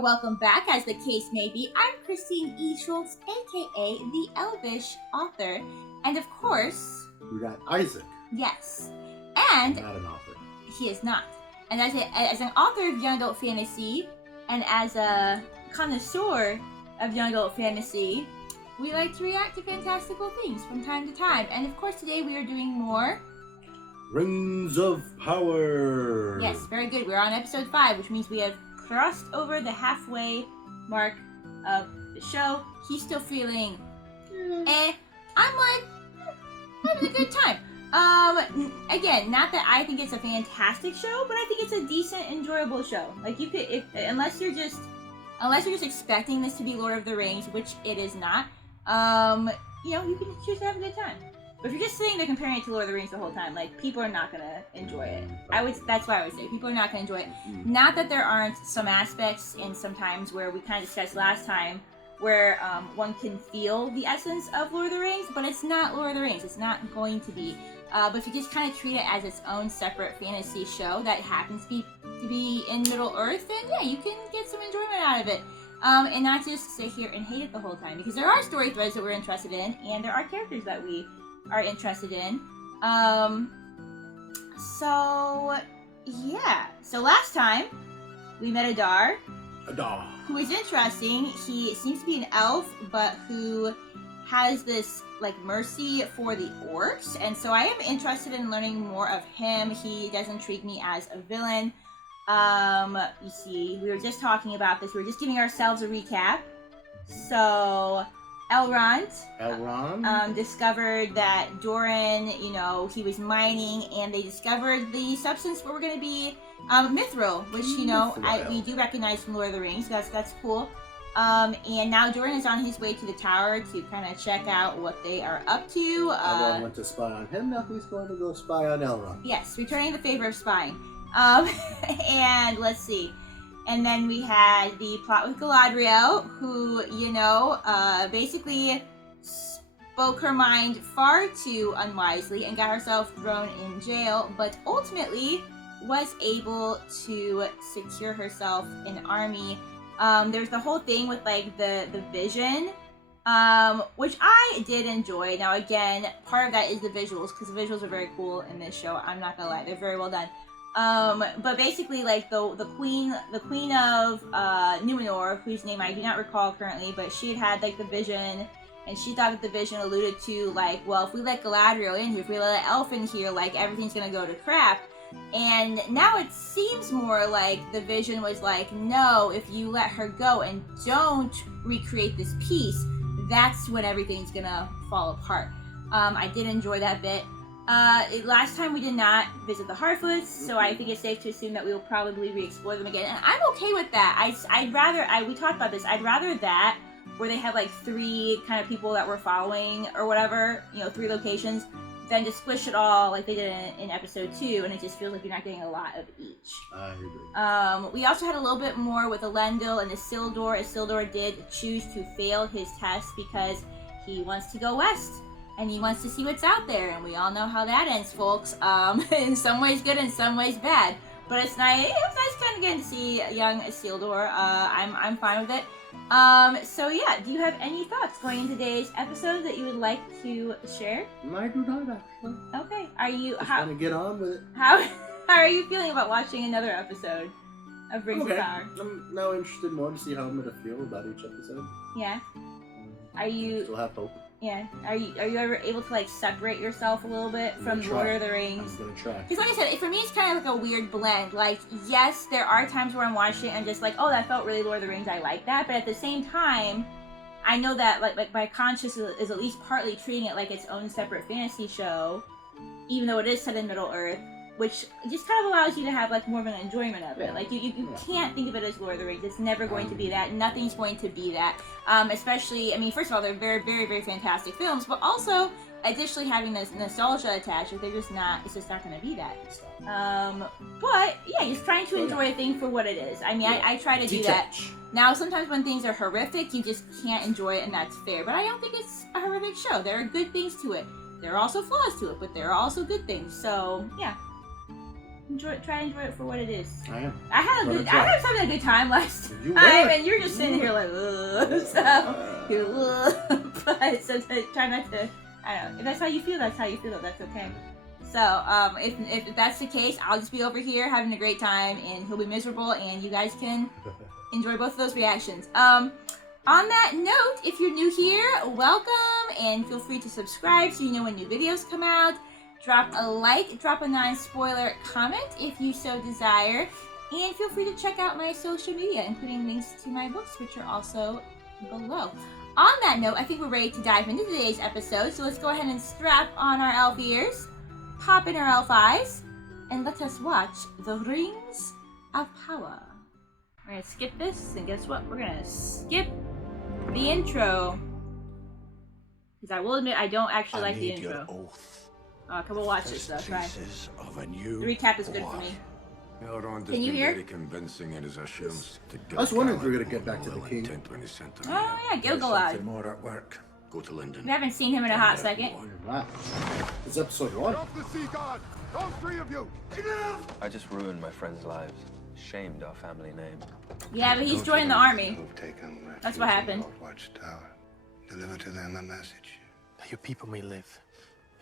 or welcome back, as the case may be. I'm Christine E. Schulze, aka the Elvish author, and of course, we got Isaac. Yes, and not an author. He is not. And as an author of young adult fantasy, and as a connoisseur of young adult fantasy, we like to react to fantastical things from time to time. And of course, today we are doing more Rings of Power. Yes, very good. We're on episode 5, which means we have crossed over the halfway mark of the show. He's still feeling I'm like having a good time. Again, not that I think it's a fantastic show, but I think it's a decent, enjoyable show. Like, you could, unless you're just expecting this to be Lord of the Rings, which it is not, you can choose to have a good time. But if you're just sitting there comparing it to Lord of the Rings the whole time, like, people are not gonna enjoy it. That's why I would say people are not gonna enjoy it. Not that there aren't some aspects and sometimes where we kind of discussed last time where one can feel the essence of Lord of the Rings, but it's not Lord of the Rings. It's not going to be. But if you just kind of treat it as its own separate fantasy show that happens to be in Middle Earth, then yeah, you can get some enjoyment out of it. And not just sit here and hate it the whole time, because there are story threads that we're interested in, and there are characters that we are interested in. So last time we met Adar, who is interesting. He seems to be an elf, but who has this like mercy for the orcs, and so I am interested in learning more of him. He does intrigue me as a villain. You see, we were just talking about this. We were just giving ourselves a recap. So Elrond discovered that Durin, he was mining, and they discovered the substance where we're going to be mithril, which, we do recognize from Lord of the Rings. That's cool. And now Durin is on his way to the tower to kind of check out what they are up to. Elrond went to spy on him, now he's going to go spy on Elrond. Yes, returning the favor of spying. And let's see. And then we had the plot with Galadriel, who, basically spoke her mind far too unwisely and got herself thrown in jail, but ultimately was able to secure herself an army. There's the whole thing with, like, the vision, which I did enjoy. Now, again, part of that is the visuals, because the visuals are very cool in this show. I'm not gonna lie, they're very well done. But basically, like, the queen of Numenor, whose name I do not recall currently, but she had like the vision, and she thought that the vision alluded to, like, well, if we let Galadriel in here, if we let an elf in here, like, everything's gonna go to crap. And now it seems more like the vision was like, no, if you let her go and don't recreate this piece, that's when everything's gonna fall apart. I did enjoy that bit. Last time we did not visit the Harfoots, so I think it's safe to assume that we will probably re-explore them again, and I'm okay with that. We talked about this, I'd rather that, where they have like 3 kind of people that we're following or whatever, 3 locations, than to squish it all like they did in episode 2, and it just feels like you're not getting a lot of each. I agree. We also had a little bit more with Elendil and Isildur. Isildur did choose to fail his test because he wants to go west. And he wants to see what's out there, and we all know how that ends, folks. In some ways good, in some ways bad. But it's nice. It was nice kind of getting to see young Isildur. I'm fine with it. So yeah, do you have any thoughts going into today's episode that you would like to share? I do not, actually. Okay. Are you going to get on with it? How are you feeling about watching another episode of Rings of Power? I'm now interested more to see how I'm going to feel about each episode. Yeah. Are you still have hope? Yeah. Are you ever able to, like, separate yourself a little bit from Lord of the Rings? I'm gonna try. Because like I said, for me it's kind of like a weird blend. Like, yes, there are times where I'm watching it and just like, oh, that felt really Lord of the Rings, I like that. But at the same time, I know that like my conscience is at least partly treating it like its own separate fantasy show, even though it is set in Middle Earth, which just kind of allows you to have like more of an enjoyment of it. Like you can't think of it as Lord of the Rings. It's never going to be that. Nothing's going to be that. Especially, I mean, first of all, they're very, very, very fantastic films, but also additionally having this nostalgia attached, like it's just not going to be that. But yeah, just trying to enjoy a thing for what it is. I mean, I try to do that. Now, sometimes when things are horrific, you just can't enjoy it, and that's fair. But I don't think it's a horrific show. There are good things to it. There are also flaws to it, but there are also good things. So yeah. Try to enjoy it for what it is. I am. I was having a good time last You time, were. and you're just sitting here like, ugh. So you're, ugh. But so try not to. I don't know. If that's how you feel, that's how you feel. That's okay. So if that's the case, I'll just be over here having a great time, and he'll be miserable, and you guys can enjoy both of those reactions. On that note, if you're new here, welcome, and feel free to subscribe so you know when new videos come out. Drop a like, drop a non-spoiler comment if you so desire, and feel free to check out my social media, including links to my books, which are also below. On that note, I think we're ready to dive into today's episode, so let's go ahead and strap on our elf ears, pop in our elf eyes, and let us watch The Rings of Power. We're gonna skip this, and guess what? We're gonna skip the intro. Because I will admit, I don't actually like the intro. Come on, watch this stuff, right? The recap is good for me. Can you hear? I was wondering if we were gonna get back to the king. Oh yeah, Gilgalad. Go to London. We haven't seen him in a hot second. Wow. It's episode 1. Off the sea guard! All 3 of you! Enough! I just ruined my friends' lives. Shamed our family name. Yeah, but he's joining the army. That's what happened. Watchtower. Deliver to them a message. That your people may live.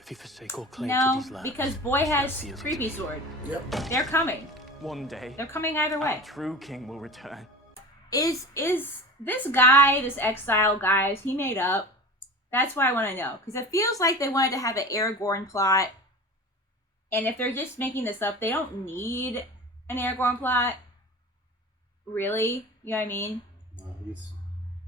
If you forsake all claim No, to these lands. because boy has creepy sword. Yep. They're coming. One day, They're coming either way. our true king will return. Is this guy, this exile guy, is he made up? That's what I want to know. Because it feels like they wanted to have an Aragorn plot. And if they're just making this up, they don't need an Aragorn plot. Really? You know what I mean? He's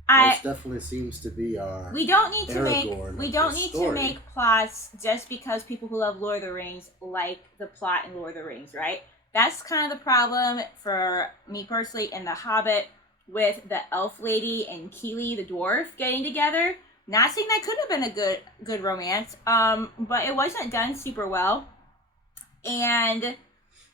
most definitely seems to be our. We don't need to Aragorn make plots just because people who love Lord of the Rings like the plot in Lord of the Rings, right? That's kind of the problem for me personally in The Hobbit with the elf lady and Keely the dwarf getting together. Not saying that couldn't have been a good romance, but it wasn't done super well. And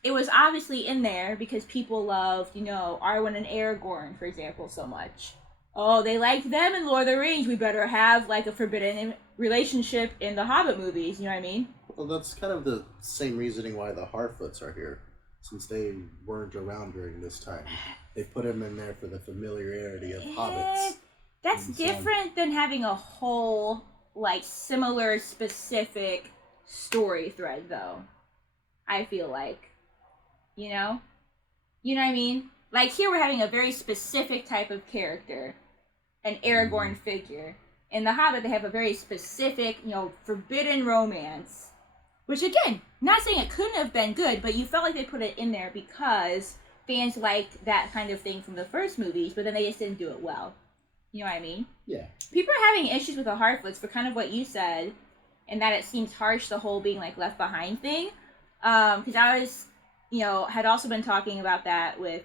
it was obviously in there because people loved, Arwen and Aragorn, for example, so much. Oh, they liked them in Lord of the Rings. We better have, like, a forbidden relationship in the Hobbit movies. You know what I mean? Well, that's kind of the same reasoning why the Harfoots are here. Since they weren't around during this time. They put them in there for the familiarity of hobbits. That's different than having a whole, like, similar, specific story thread, though. I feel like. You know? You know what I mean? Like, here we're having a very specific type of character. An Aragorn figure. In The Hobbit, they have a very specific, forbidden romance. Which, again, not saying it couldn't have been good, but you felt like they put it in there because fans liked that kind of thing from the first movies, but then they just didn't do it well. You know what I mean? Yeah. People are having issues with the Harfoots for kind of what you said, and that it seems harsh, the whole being, like, left behind thing. Because I was, had also been talking about that with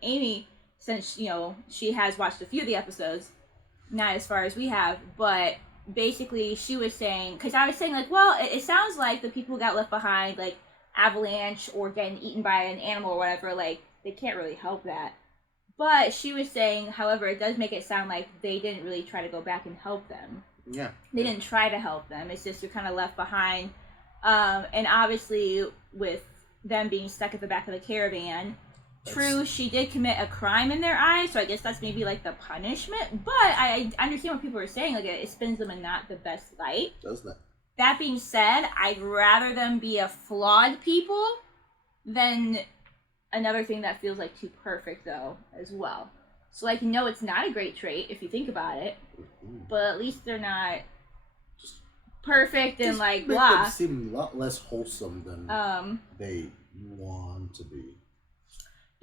Amy, since, she has watched a few of the episodes, not as far as we have, but basically she was saying, because I was saying, like, well, it sounds like the people who got left behind, like, avalanche or getting eaten by an animal or whatever, like, they can't really help that. But she was saying, however, it does make it sound like they didn't really try to go back and help them. Yeah. They didn't try to help them. It's just you're kind of left behind. And obviously, with them being stuck at the back of the caravan, true, she did commit a crime in their eyes, so I guess that's maybe, like, the punishment. But I understand what people are saying. Like, it spins them in not the best light. Doesn't it? That being said, I'd rather them be a flawed people than another thing that feels, like, too perfect, though, as well. So, like, no, it's not a great trait if you think about it. But at least they're not perfect and, like, make blah. them seem a lot less wholesome than they want to be.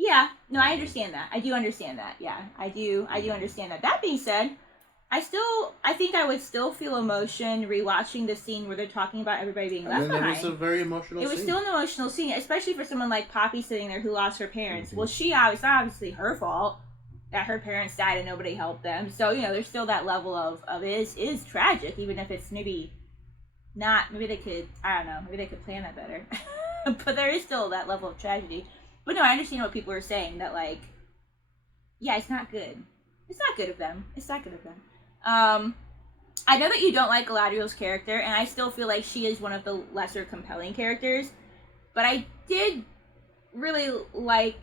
Yeah, no, I understand that. I do understand that. Yeah, I do understand that. That being said, I think I would still feel emotion rewatching the scene where they're talking about everybody being left behind. It was a very emotional scene. It was still an emotional scene, especially for someone like Poppy sitting there who lost her parents. Well, it's obviously her fault that her parents died and nobody helped them. So, there's still that level of it is tragic, even if it's maybe not, maybe they could, I don't know, maybe they could plan that better. But there is still that level of tragedy. But no, I understand what people are saying, that, like, yeah, it's not good. It's not good of them. It's not good of them. I know that you don't like Galadriel's character, and I still feel like she is one of the lesser compelling characters. but I did really like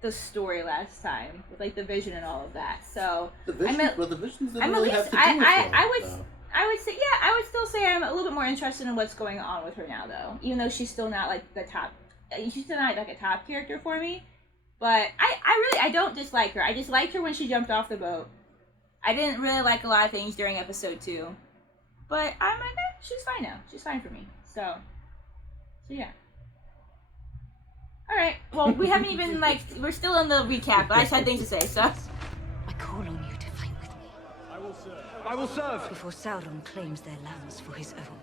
the story last time with like the vision and all of that. So The vision, well, the visions didn't I'm really at have least to do with I it, would though. I would say I would still say I'm a little bit more interested in what's going on with her now though, even though she's still not like the top. She's still not like a top character for me. But I don't dislike her. I disliked her when she jumped off the boat. I didn't really like a lot of things during episode 2. But I'm like, she's fine now. She's fine for me. So yeah. Alright, well, we haven't even, like, we're still in the recap, but I just had things to say, so. I call on you to fight with me. I will serve. Before Sauron claims their lands for his own.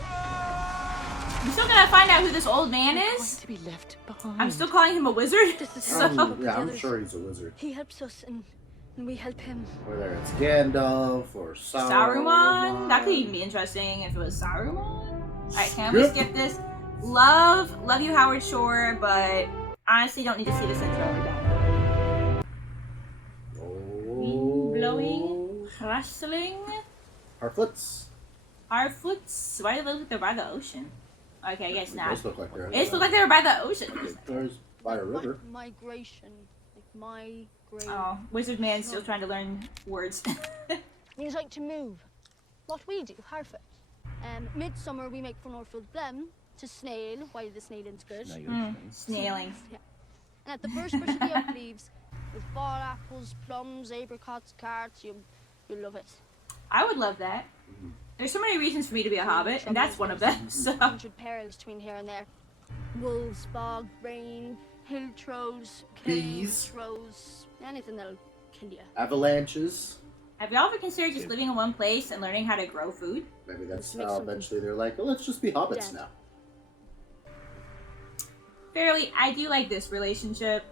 I'm still gonna find out who this old man is. To be left behind. I'm still calling him a wizard, This is so. Yeah, I'm sure he's a wizard. He helps us and we help him. Whether it's Gandalf or Saruman? That could even be interesting if it was Saruman. Alright, can we skip this? Love you, Howard Shore, but honestly don't need to see this intro. We're done. Wind blowing, rustling, Harfoots. Harfoots. Why do they look like they're by the ocean? Okay, I guess It not. does look like they're. It just looked like they were by the ocean. There's by a river. Migration. Like migration. Oh, Wizard Man's still trying to learn words. Means like to move. What we do, Harfoot. Midsummer we make for Northfield them to snail, while the snailing's good. Snailing. Yeah. And at the first brush of the oak leaves, with fall apples, plums, apricots, carrots, you'll love it. I would love that. There's so many reasons for me to be a hobbit, and that's one of them, so. 100 perils between here and there. Wolves, fog, rain, hill trolls, Bees. trolls, anything that'll kill you. Avalanches. Have y'all ever considered just living in one place and learning how to grow food? Maybe that's Make how something. eventually they're like, well, let's just be hobbits Yeah. now. Fairly, I do like this relationship.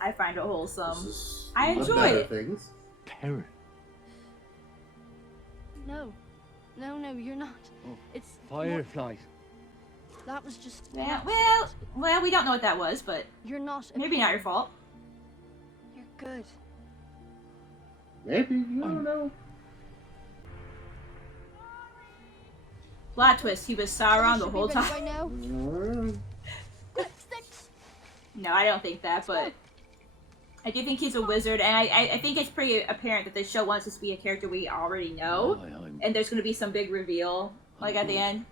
I find it wholesome. This is I the enjoy better it. things. Perrin. No, you're not. It's Fireflies. that was just. Yeah, well, we don't know what that was, but You're not. a maybe not your parent. fault. You're good. Maybe, you don't know. Plot twist, he was Sauron the whole time. Right now. Mm, Sticks. No, I don't think that, but I do think he's a wizard, and I think it's pretty apparent that this show wants us to be a character we already know, and there's going to be some big reveal, like at the end.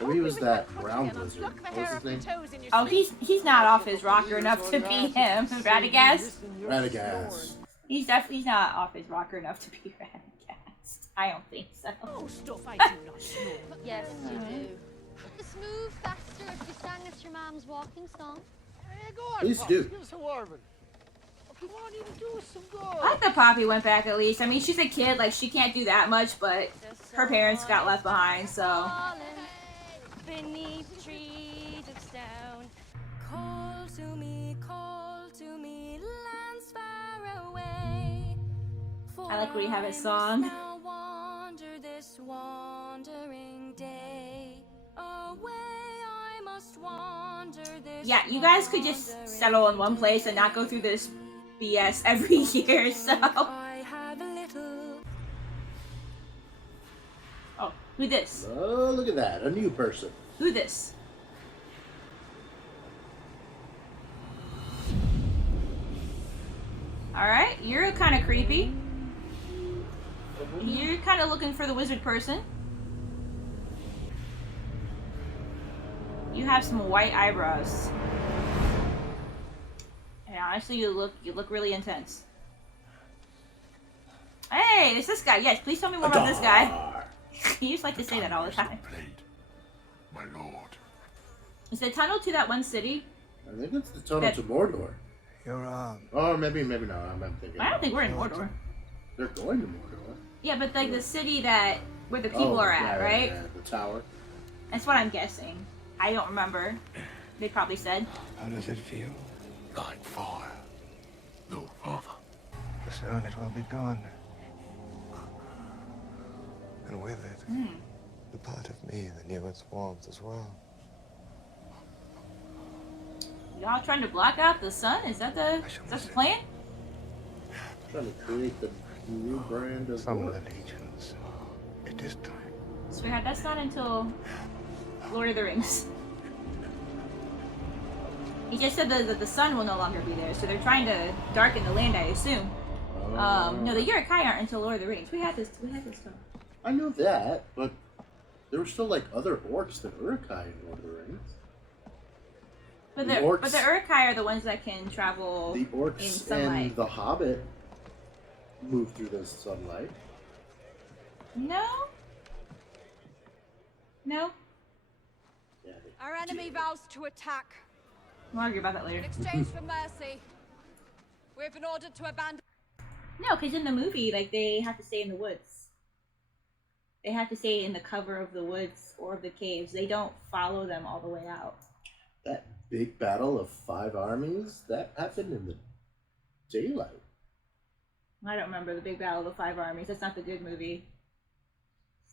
Maybe he was that brown wizard. What was his name? Oh, he's not off his rocker enough to be him. Radagast? Radagast. He's definitely not off his rocker enough to be Radagast. I don't think so. Yes, you do. The smooth faster if you sang us your mom's walking song. Please do. I like that Poppy went back at least. I mean, she's a kid, like, she can't do that much, but her parents got left behind, so. Beneath trees of stone. Call to me, lands far away. I like when you have a song. Wander this wandering day. Away I must wander this. Yeah, you guys could just settle in one place and not go through this BS every year, so. I have a little. Oh, who this? Oh, look at that. A new person. Who this? Alright, you're kind of creepy. You're kind of looking for the wizard person. You have some white eyebrows. And honestly, you look really intense. Hey, it's this guy. Yes, please tell me more about this guy. Adar. You just like to say that all the time. My lord. Is the tunnel to that one city? I think it's the tunnel That- to Mordor. You're Or maybe not. I'm thinking. I don't think we're in Mordor. They're going to Mordor. Yeah, but like the city that where the people are at, yeah, right? Yeah, the tower. That's what I'm guessing. I don't remember. They probably said. How does it feel? Like fire. No, father. Soon it will be gone. And with it, the part of me that knew its warmth as well. Y'all trying to block out the sun? Is that the plan? Trying to create the new brand of Some Mordor. allegiance. It is time. Sweetheart, that's not until Lord of the Rings. He just said that the sun will no longer be there, so they're trying to darken the land, I assume. No, the Uruk-hai aren't until Lord of the Rings. We had this stuff. I know that, but there were still like other orcs than Uruk-hai in Lord of the Rings. But the Uruk-hai are the ones that can travel The in orcs sunlight. and the Hobbit move through the sunlight. No? No? Yeah, Our enemy vows to attack. We'll argue about that later. In exchange for mercy, we have been ordered to abandon. No, because in the movie, like, they have to stay in the woods. They have to stay in the cover of the woods or of the caves. They don't follow them all the way out. That big battle of 5 armies, that happened in the daylight. I don't remember the big battle of the 5 armies. That's not the good movie.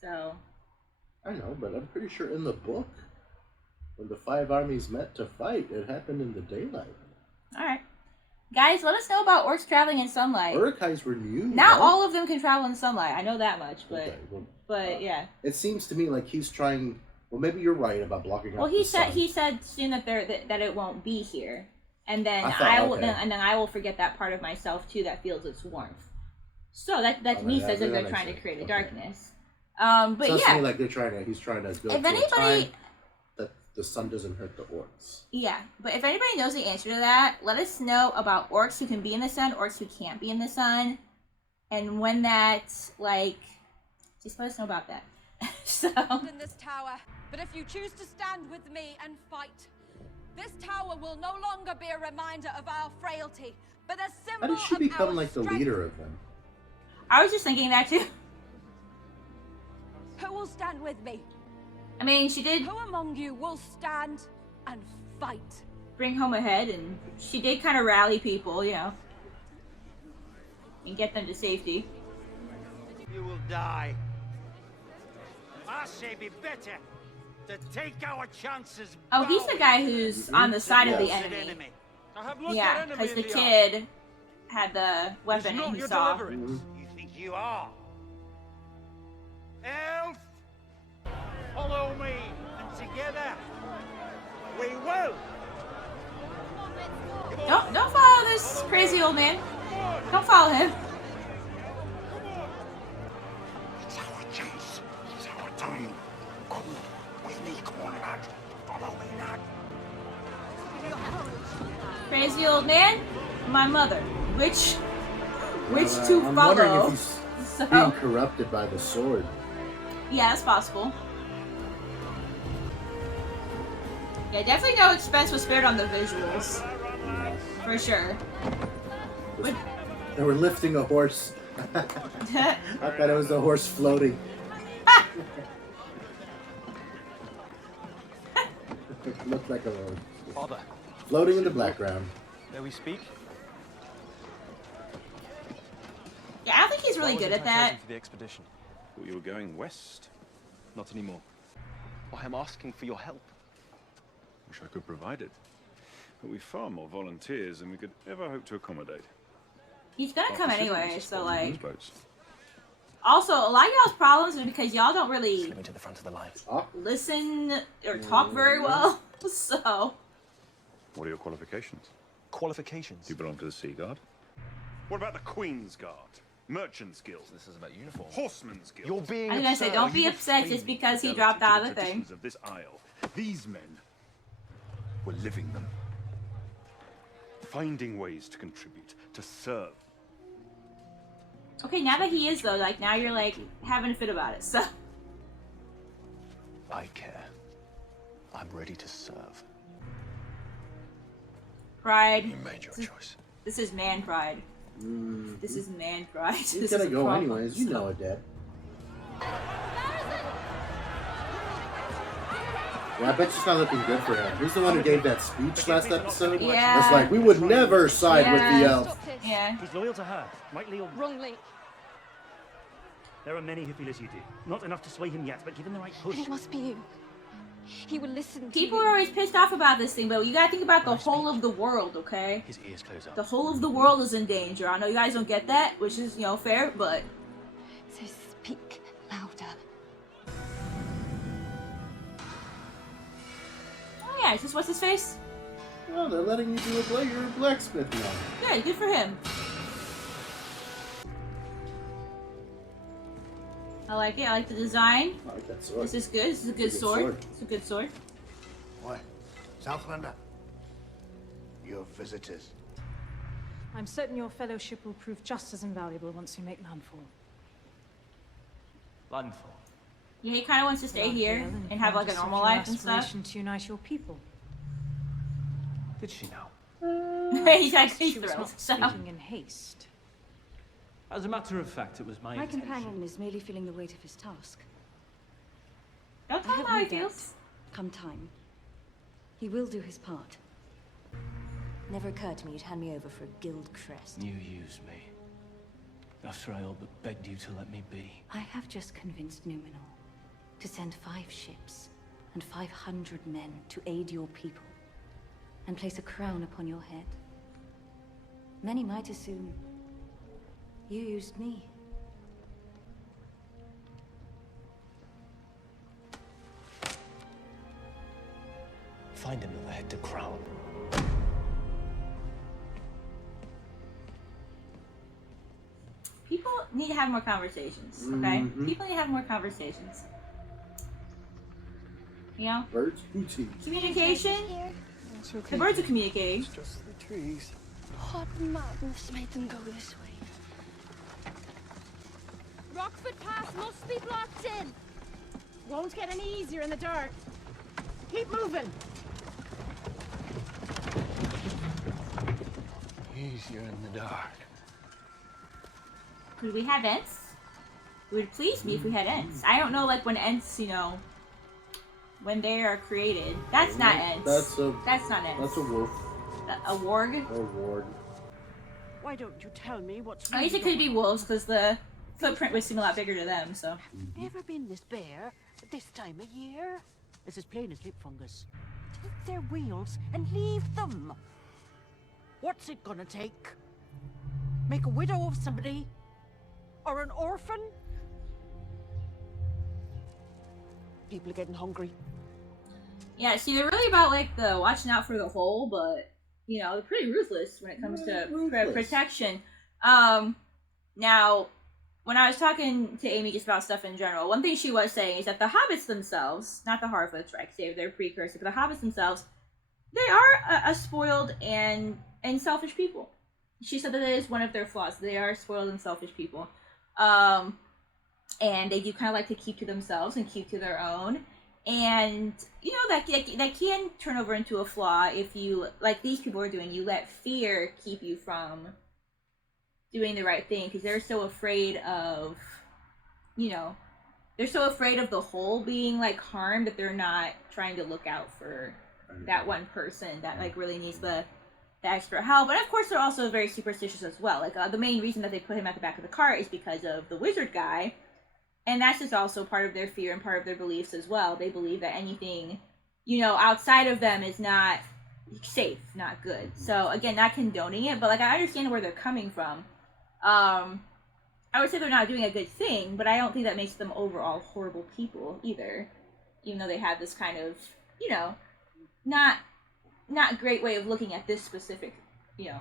So. I know, but I'm pretty sure in the book, when the 5 armies met to fight, it happened in the daylight. Alright. Guys, let us know about orcs traveling in sunlight. Uruk-hais were new. Not right? all of them can travel in sunlight. I know that much, but Okay, well, yeah. It seems to me like he's trying. Well, maybe you're right about blocking out. Well, the sun. he said soon that that it won't be here, and then I thought, okay. and then I will forget that part of myself too that feels its warmth. So that Oh, me yeah, says that that they're trying to makes create a sense. darkness. But Sounds to yeah, me like he's trying to go if to a anybody, time that the sun doesn't hurt the orcs. yeah, but if anybody knows the answer to that, let us know about orcs who can be in the sun, orcs who can't be in the sun, and when that just let us know about that. So. In this tower, but if you choose to stand with me and fight, this tower will no longer be a reminder of our frailty, but a symbol How did she of become our like the strength. leader of them? I was just thinking that too. Who will stand with me? I mean, she did Who among you will stand and fight? bring home a head, and she did kind of rally people, you know, and get them to safety. You will die. I say be better to take our chances. Oh, he's the guy who's on the side of the enemy. Yeah, because the kid had the weapon and he saw. You think you are? Elf, follow me, and together we will. Don't follow this crazy old man. Don't follow him. It's our chance. It's our time. Come with me, come on, lad. Follow me, lad. Crazy old man, my mother. Which to I'm follow? wondering if he's being corrupted by the sword. Yeah, that's possible. Yeah, definitely no expense was spared on the visuals. For sure. But They were lifting a horse. I thought it was a horse floating. It looked like a horse. Father, Floating in the background. may we speak? yeah, I don't think he's really Why good wasn't at I that. chosen for the expedition. Thought you were going west. Not anymore. Why, I'm asking for your help. Wish I could provide it. But we've far more volunteers than we could ever hope to accommodate. He's gonna come anyway, so like. Boats. Also, a lot of y'all's problems is because y'all don't really Slip me to the front of the line. listen or talk very well. So. What are your qualifications? Qualifications? Do you belong to the Sea Guard? What about the Queen's Guard? Merchant's Guild? This is about uniform. Horseman's Guild? You're being I was gonna say, don't be upset just because he dropped out of the thing. Of this isle. These men were living them. Finding ways to contribute, to serve. Okay, now that he is though, like now you're like having a fit about it. So. I care. I'm ready to serve. Pride. You made your choice. This is man pride. This is man pride. He's This gonna is a go problem. anyways. You know it, Dad. Yeah, I bet it's not looking good for him. He's the one who gave that speech last episode. Yeah. It's like, we would never side with the elf. Yeah. He's loyal to her, rightly or Wrongly. There are many who feel as you do. Not enough to sway him yet, but given the right push. It must be you. He will listen to People you. are always pissed off about this thing, but you gotta think about the whole of the world, okay? His ears close up. The whole of the world is in danger. I know you guys don't get that, which is, you know, fair, but So speak louder. Yeah, is this what's his face? Oh, they're letting you do your blacksmith now. Good, good for him. I like it. I like the design. I like that sword. This is good. This is a good sword. It's a good sword. Why? Southlander? Your visitors. I'm certain your fellowship will prove just as invaluable once we make landfall. Landfall. Yeah, he kind of wants to stay here and have like a normal life and stuff. To unite your people. Did she know? He's actually She was thrilled. not So. speaking in haste. As a matter of fact, it was my My intention. companion is merely feeling the weight of his task. Don't tell him how he feels. Come time, he will do his part. Never occurred to me you'd hand me over for a guild crest. You used me. After I all but begged you to let me be. I have just convinced Numenor to send 5 ships and 500 men to aid your people and place a crown upon your head. Many might assume you used me. Find another head to crown. People need to have more conversations, okay? Mhm. People need to have more conversations. You know? Birds boutique. Communication. The birds are communicating. It's just the trees. What madness made them go this way? Rockford Pass must be blocked in. Won't get any easier in the dark. Keep moving. Easier in the dark. Could we have Ents? It would please me if we had Ents. I don't know, like, when Ents, you know, when they are created. That's not Ents. That's not Ents. That's a wolf. A warg? A ward. Why don't you tell me what's At least it could be wolves, because the footprint would seem a lot bigger to them, so. Ever been this bare at this time of year? It's as plain as lip fungus. Take their wheels and leave them. What's it gonna take? Make a widow of somebody? Or an orphan? People are getting hungry. Yeah, see, they're really about, like, the watching out for the whole, but, you know, they're pretty ruthless when it comes to protection. Now, when I was talking to Amy just about stuff in general, one thing she was saying is that the hobbits themselves, not the Harfoots, right, because they're precursor, but the hobbits themselves, they are a spoiled and selfish people. She said that it is one of their flaws. They are spoiled and selfish people. And they do kind of like to keep to themselves and keep to their own. And, you know, that can turn over into a flaw if you, like these people are doing, you let fear keep you from doing the right thing. Because they're so afraid of, you know, they're so afraid of the whole being, like, harmed that they're not trying to look out for that one person that, like, really needs the extra help. And of course they're also very superstitious as well. Like the main reason that they put him at the back of the cart is because of the wizard guy, and that's just also part of their fear and part of their beliefs as well. They believe that anything, you know, outside of them is not safe, not good. So again, not condoning it, but like I understand where they're coming from. I would say they're not doing a good thing, but I don't think that makes them overall horrible people either, even though they have this kind of, you know, not great way of looking at this specific, you know,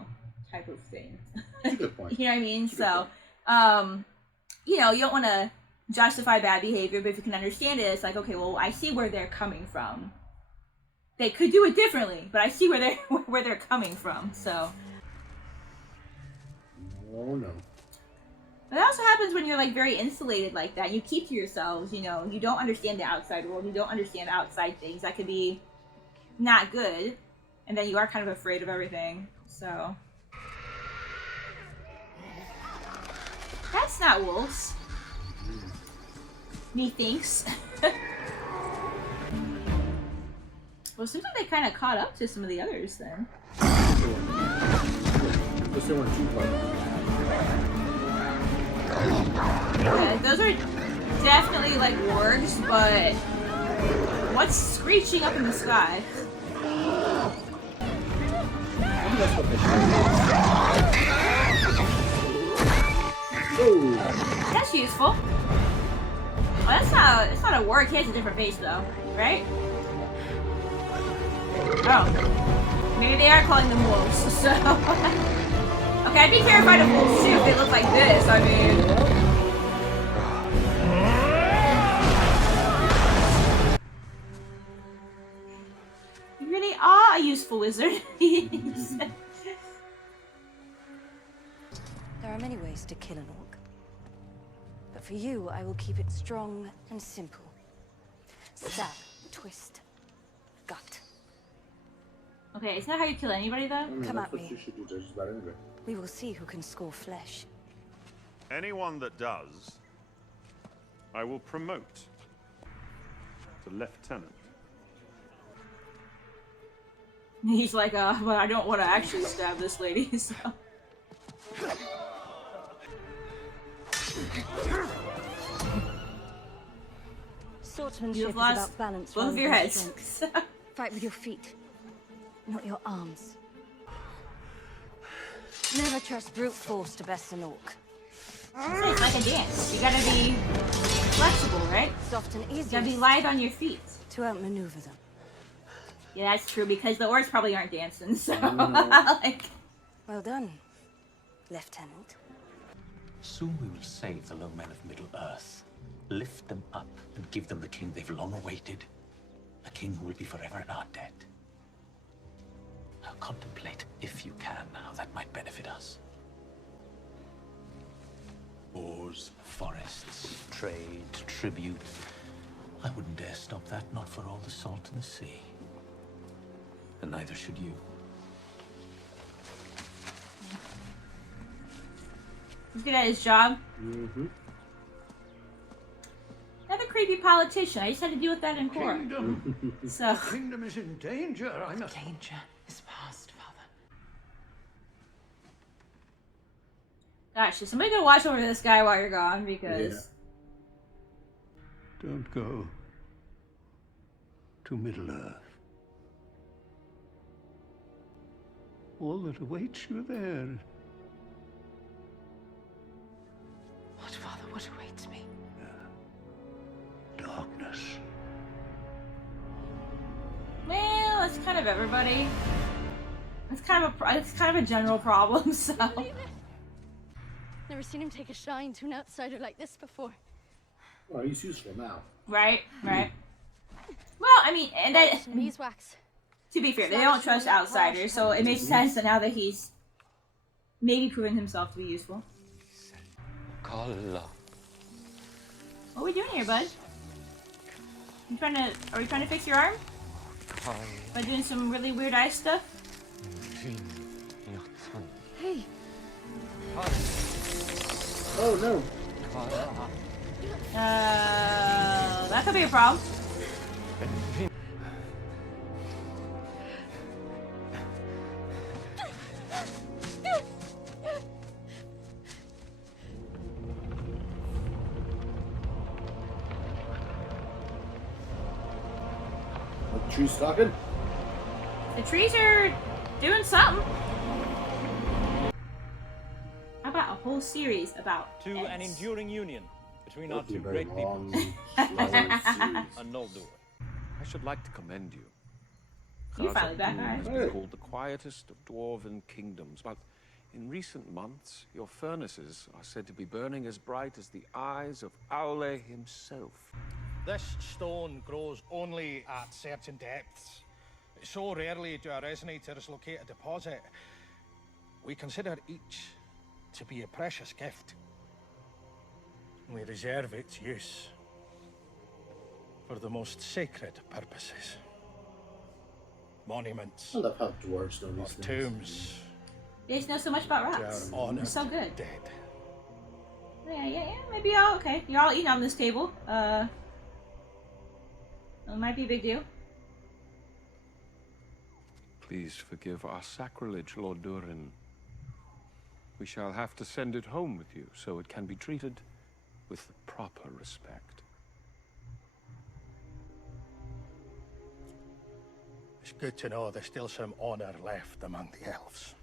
type of thing. That's a good point. You know what I mean? So, you know, you don't want to justify bad behavior, but if you can understand it, it's like, okay, well, I see where they're coming from. They could do it differently, but I see where they're coming from. So. Oh no. But that also happens when you're like very insulated like that. You keep to yourselves, you know. You don't understand the outside world. You don't understand outside things. That could be not good. And then you are kind of afraid of everything, so. That's not wolves. Methinks. Well, it seems like they kind of caught up to some of the others then. Yeah, those are definitely like wargs, but what's screeching up in the sky? That's useful. Well, it's not a warg, he has a different base though, right? Oh. Maybe they are calling them wolves, so... Okay, I'd be terrified of wolves too if they look like this, I mean... You really are a useful wizard. There are many ways to kill an orc. But for you, I will keep it strong and simple. Stab, twist, gut. Okay, isn't that how you kill anybody, though? Come at me. You should do just about anyway. We will see who can score flesh. Anyone that does, I will promote to lieutenant. He's like, but I don't want to actually stab this lady, so... Swordsmanship is about balance. Both of your heads. Fight with your feet, not your arms. Never trust brute force to best an orc. It's like a dance. You gotta be flexible, right? Soft and easy. You gotta be light on your feet. To outmaneuver them. Yeah, that's true, because the orcs probably aren't dancing, so... like... Well done, Lieutenant. Soon we will save the low men of Middle-earth, lift them up, and give them the king they've long awaited. A king who will be forever in our debt. Now contemplate, if you can, how that might benefit us. Wars, forests, trade, tribute. I wouldn't dare stop that, not for all the salt in the sea. And neither should you. He's good at his job. Mm-hmm. Another creepy politician. I just had to deal with that in court. Kingdom. So. The kingdom is in danger. I'm a... Danger is past, Father. Gosh, is somebody gonna watch over this guy while you're gone? Because... Yeah. Don't go to Middle-earth. All that awaits you there. What, Father? What awaits me? Darkness. Well, it's kind of everybody. It's kind of a general problem, so... Never seen him take a shine to an outsider like this before. Well, he's useful now. Right, right. Well, I mean, and that... Beeswax. To be fair, they don't trust outsiders, so it makes sense that now that he's maybe proven himself to be useful. What are we doing here, bud? Are we trying to fix your arm? By doing some really weird eye stuff? Hey. Oh no. That could be a problem. The tree's talking? The trees are doing something. How about a whole series about To an enduring union between our two very great long, peoples. slow series. And Noldor. I should like to commend you. You're finally back, Khazad-dûm alright. has been called the quietest of dwarven kingdoms, but in recent months, your furnaces are said to be burning as bright as the eyes of Aule himself. This stone grows only at certain depths. So rarely do our resonators locate a deposit. We consider each to be a precious gift. We reserve its use for the most sacred purposes. Monuments. I love how dwarves know these things. Tombs. You guys know so much about rocks. Honored You're so good. Dead. Yeah. Maybe y'all okay. You're all eating on this table. It might be a big deal. Please forgive our sacrilege, Lord Durin. We shall have to send it home with you, so it can be treated with the proper respect. It's good to know there's still some honor left among the elves.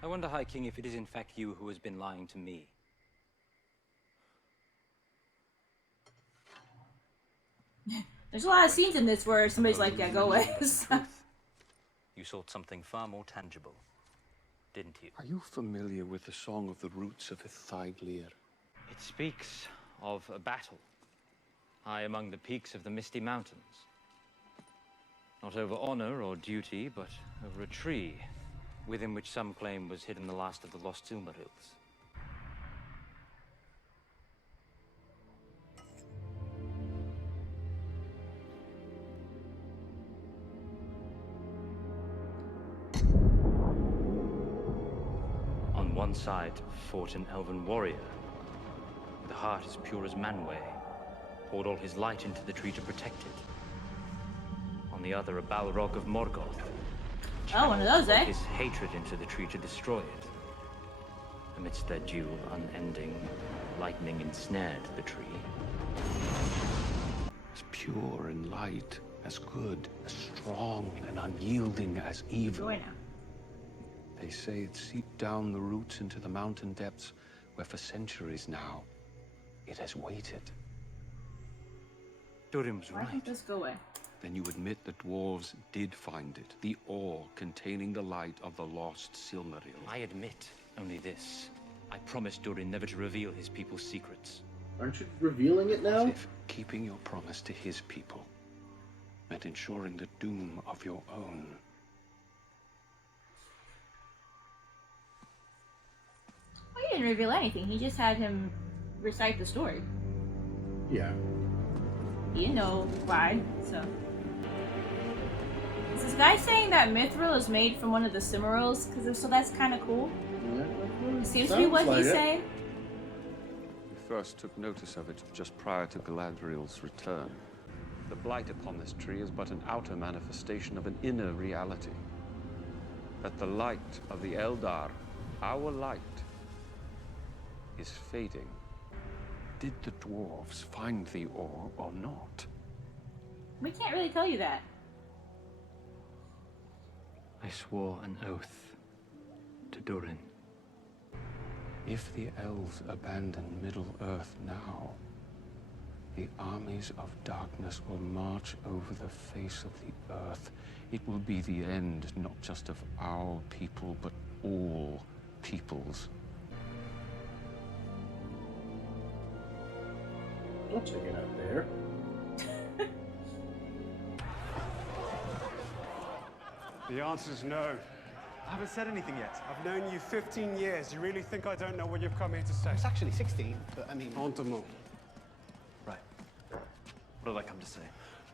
I wonder, High King, if it is in fact you who has been lying to me. There's a lot of scenes in this where somebody's like, yeah, go away. You sought something far more tangible, didn't you? Are you familiar with the Song of the Roots of Ithaglir? It speaks of a battle high among the peaks of the Misty Mountains. Not over honor or duty, but over a tree within which some claim was hidden the last of the lost Silmarils. On one side fought an elven warrior, with a heart as pure as Manwë, poured all his light into the tree to protect it. On the other, a Balrog of Morgoth. Oh, one of those, eh? His hatred into the tree to destroy it. Amidst their duel, unending, lightning ensnared the tree. As pure and light, as good, as strong and unyielding as evil. They say it seeped down the roots into the mountain depths, where for centuries now, it has waited. Durin was Why right. can't this go away? Then you admit the dwarves did find it, the ore containing the light of the lost Silmaril. I admit only this. I promised Durin never to reveal his people's secrets. Aren't you revealing it now? As if keeping your promise to his people meant ensuring the doom of your own. Well, he didn't reveal anything. He just had him recite the story. Yeah. He didn't know why, so. Is this guy saying that Mithril is made from one of the Silmarils? So that's kind of cool. Yeah, Seems to be what he's saying. We first took notice of it just prior to Galadriel's return. The blight upon this tree is but an outer manifestation of an inner reality. That the light of the Eldar, our light, is fading. Did the dwarves find the ore or not? We can't really tell you that. I swore an oath to Durin. If the elves abandon Middle-earth now, the armies of darkness will march over the face of the earth. It will be the end, not just of our people, but all peoples. Don't check it out there. The answer's no. I haven't said anything yet. I've known you 15 years. You really think I don't know what you've come here to say? It's actually 16, but I mean... Entement. Right. What did I come to say?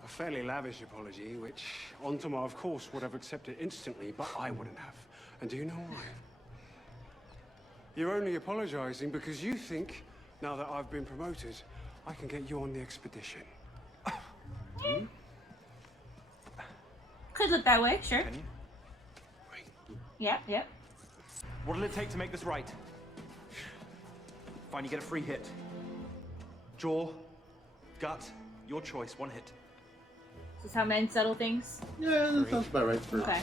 A fairly lavish apology, which Entement, of course, would have accepted instantly, but I wouldn't have. And do you know why? You're only apologizing because you think, now that I've been promoted, I can get you on the expedition. Could look that way, sure. Can you? Yep, yep. What'll it take to make this right? Fine, you get a free hit. Jaw, gut, your choice, one hit. This is how men settle things? Yeah, that sounds about right for... Okay.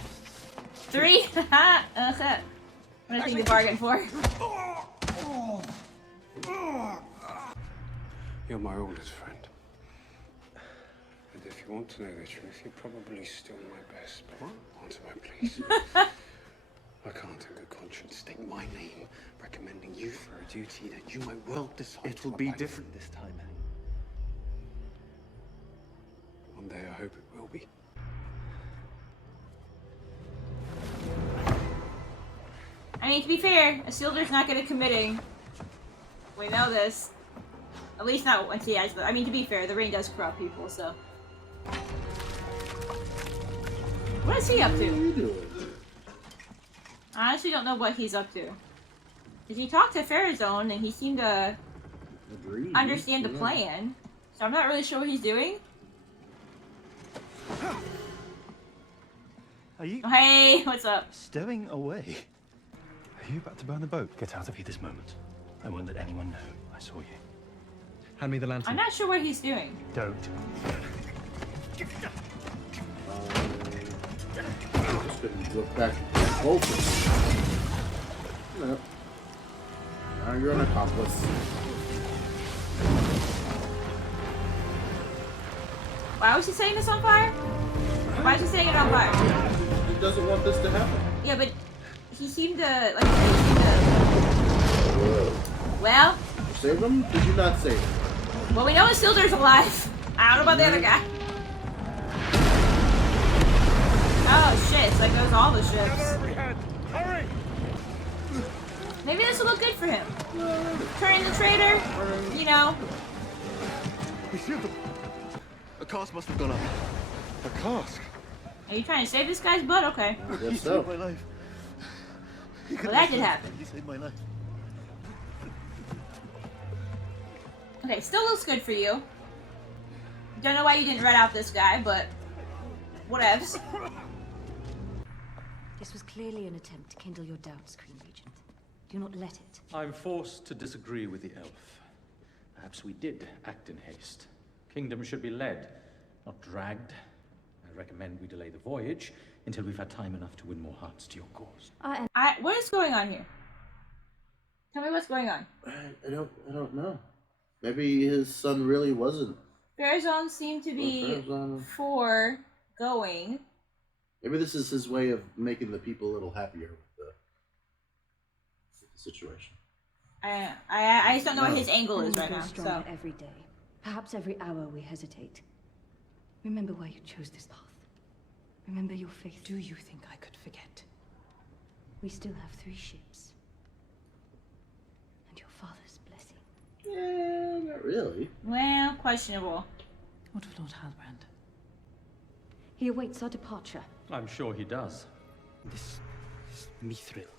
3? Haha! What I think you bargained for. You're my oldest friend. And if you want to know the truth, you're probably still my best. But answer me, please. I can't in good conscience state my name recommending you for a duty that you might well decide. It'll be different this time, Henry. One day I hope it will be. I mean, to be fair, Isildur's not good at committing. We know this. At least not once he has, but I mean, to be fair, the ring does corrupt people, so. What is he up to? I honestly don't know what he's up to. Because he talked to Farazone and he seemed to understand the plan. So I'm not really sure what he's doing. Are you... Oh, hey, what's up? Stowing away? Are you about to burn the boat? Get out of here this moment. I won't let anyone know I saw you. Hand me the lantern. I'm not sure what he's doing. Don't. Just gonna look back at wholesome. No. Now you're an accomplice. Why was he setting this on fire? Why is he setting it on fire? He doesn't want this to happen. Yeah, but he seemed to, like, he seemed to... Well? You saved him? Did you not save him? Well, we know Isildur's alive. I don't know about the other guy. Oh, shit. It's like those all the ships. Hurry! Maybe this will look good for him. Turn the traitor, you know. We see them. A cask must have gone up. A cask? Are you trying to save this guy's butt? Okay. He saved my life. Well, that did happen. He saved my life. Okay, still looks good for you. Don't know why you didn't red out this guy, but whatevs. This was clearly an attempt to kindle your doubts, Queen Regent. Do not let it. I'm forced to disagree with the elf. Perhaps we did act in haste. Kingdom should be led, not dragged. I recommend we delay the voyage until we've had time enough to win more hearts to your cause. What is going on here? Tell me what's going on. I don't know. Maybe his son really wasn't. Farazan seemed to be for going. Maybe this is his way of making the people a little happier with the situation. I just don't know what his angle is right now. So Every day, perhaps every hour, we hesitate. Remember why you chose this path. Remember your faith. Do you think I could forget? We still have 3 ships. And your father's blessing. Yeah, not really. Well, questionable. What of Lord Halbrand? He awaits our departure. I'm sure he does. This is mithril.